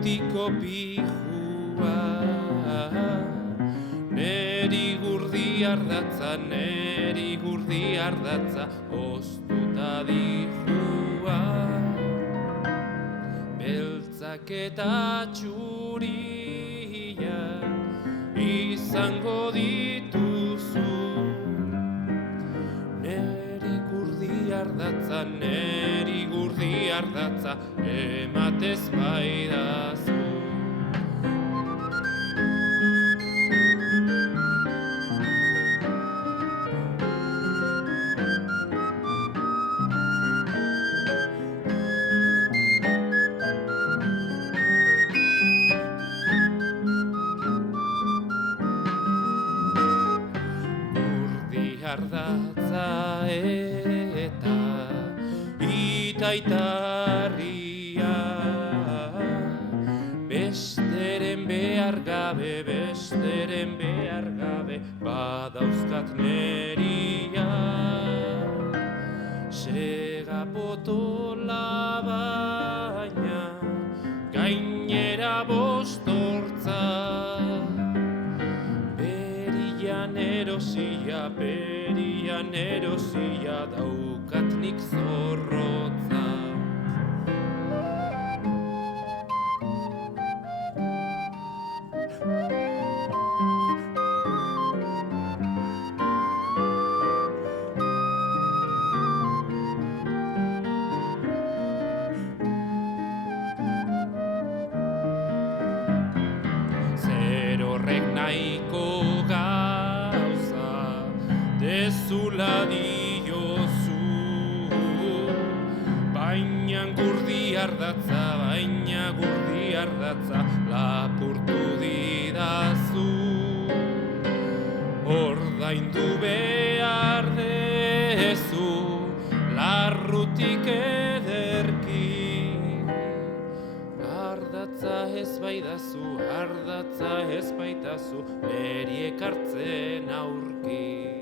mutiko pijua, neri gurdi ardatza, oztuta dijua. Beltzak eta txuria izango dituzu, neri gurdi ardatza, ematez baidazu. Ardatza eta itaitarria, besteren behar gabe, badauzkat neria. Sega potola baina, gainera bostortza, Berian erosia daukat nik zorrotza. Zer horrek nahiko dezula diozu, baina gurdi ardatza, lapurtu didazu. Ordaindu behar dezu, larrutik ederki, ardatza ez baitazu, neri ekartzen aurki.